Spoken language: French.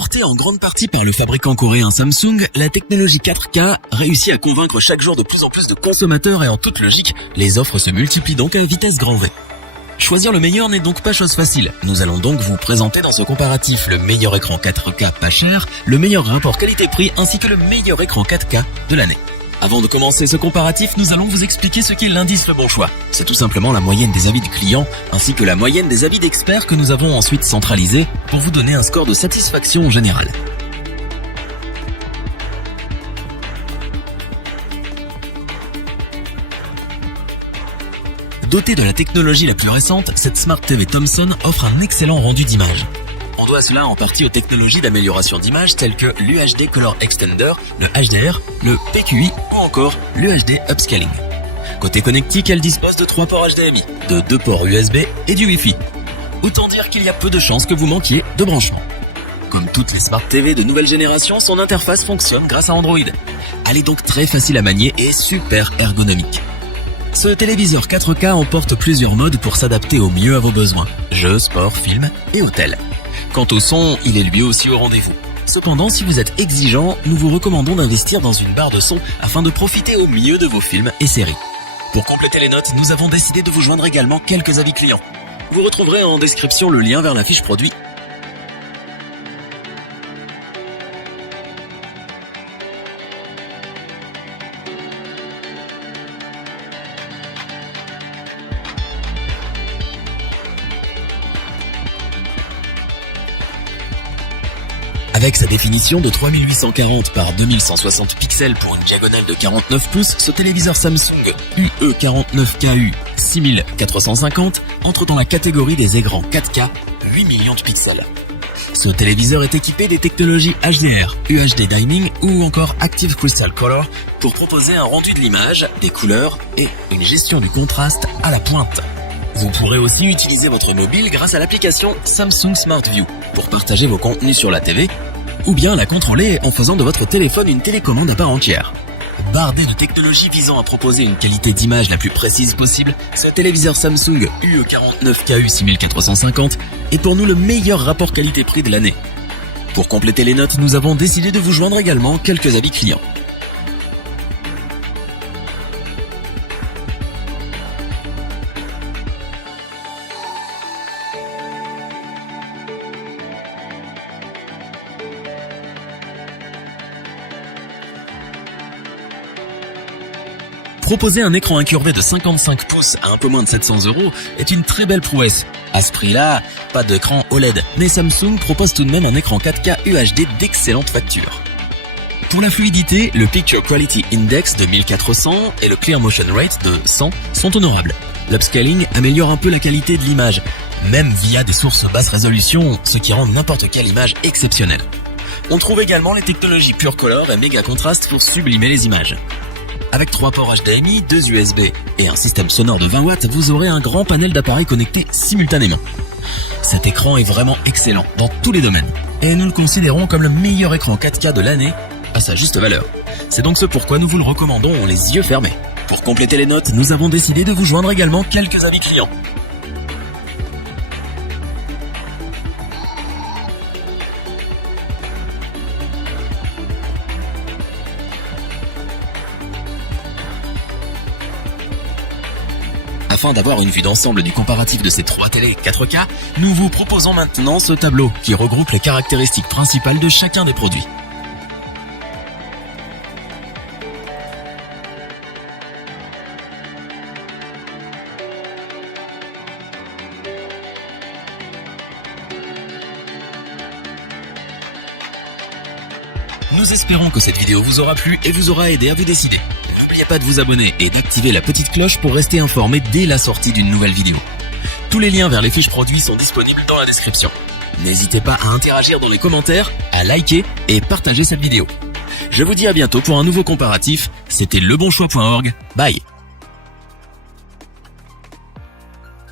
Portée en grande partie par le fabricant coréen Samsung, la technologie 4K réussit à convaincre chaque jour de plus en plus de consommateurs et en toute logique, les offres se multiplient donc à vitesse grand V. Choisir le meilleur n'est donc pas chose facile. Nous allons donc vous présenter dans ce comparatif le meilleur écran 4K pas cher, le meilleur rapport qualité-prix ainsi que le meilleur écran 4K de l'année. Avant de commencer ce comparatif, nous allons vous expliquer ce qu'est l'indice Le Bon Choix. C'est tout simplement la moyenne des avis de clients ainsi que la moyenne des avis d'experts que nous avons ensuite centralisés pour vous donner un score de satisfaction générale. Dotée de la technologie la plus récente, cette Smart TV Thomson offre un excellent rendu d'image. On doit cela en partie aux technologies d'amélioration d'image telles que l'UHD Color Extender, le HDR, le PQI ou encore l'UHD Upscaling. Côté connectique, elle dispose de 3 ports HDMI, de 2 ports USB et du Wi-Fi. Autant dire qu'il y a peu de chances que vous manquiez de branchement. Comme toutes les Smart TV de nouvelle génération, son interface fonctionne grâce à Android. Elle est donc très facile à manier et super ergonomique. Ce téléviseur 4K emporte plusieurs modes pour s'adapter au mieux à vos besoins. Jeux, sport, films et hôtels. Quant au son, il est lui aussi au rendez-vous. Cependant, si vous êtes exigeant, nous vous recommandons d'investir dans une barre de son afin de profiter au mieux de vos films et séries. Pour compléter les notes, nous avons décidé de vous joindre également quelques avis clients. Vous retrouverez en description le lien vers la fiche produit. Avec sa définition de 3840 par 2160 pixels pour une diagonale de 49 pouces, ce téléviseur Samsung UE49KU 6450 entre dans la catégorie des écrans 4K 8 millions de pixels. Ce téléviseur est équipé des technologies HDR, UHD Dimming ou encore Active Crystal Color pour proposer un rendu de l'image, des couleurs et une gestion du contraste à la pointe. Vous pourrez aussi utiliser votre mobile grâce à l'application Samsung Smart View pour partager vos contenus sur la TV ou bien la contrôler en faisant de votre téléphone une télécommande à part entière. Bardé de technologies visant à proposer une qualité d'image la plus précise possible, ce téléviseur Samsung UE49KU 6450 est pour nous le meilleur rapport qualité-prix de l'année. Pour compléter les notes, nous avons décidé de vous joindre également quelques avis clients. Proposer un écran incurvé de 55 pouces à un peu moins de 700 € est une très belle prouesse. À ce prix-là, pas d'écran OLED, mais Samsung propose tout de même un écran 4K UHD d'excellente facture. Pour la fluidité, le Picture Quality Index de 1400 et le Clear Motion Rate de 100 sont honorables. L'upscaling améliore un peu la qualité de l'image, même via des sources basse résolution, ce qui rend n'importe quelle image exceptionnelle. On trouve également les technologies Pure Color et Méga Contrast pour sublimer les images. Avec 3 ports HDMI, 2 USB et un système sonore de 20 watts, vous aurez un grand panel d'appareils connectés simultanément. Cet écran est vraiment excellent dans tous les domaines et nous le considérons comme le meilleur écran 4K de l'année à sa juste valeur. C'est donc ce pourquoi nous vous le recommandons les yeux fermés. Pour compléter les notes, nous avons décidé de vous joindre également quelques avis clients. Afin d'avoir une vue d'ensemble du comparatif de ces 3 télés 4K, nous vous proposons maintenant ce tableau qui regroupe les caractéristiques principales de chacun des produits. Nous espérons que cette vidéo vous aura plu et vous aura aidé à vous décider. N'oubliez pas de vous abonner et d'activer la petite cloche pour rester informé dès la sortie d'une nouvelle vidéo. Tous les liens vers les fiches produits sont disponibles dans la description. N'hésitez pas à interagir dans les commentaires, à liker et partager cette vidéo. Je vous dis à bientôt pour un nouveau comparatif. C'était lebonchoix.org. Bye.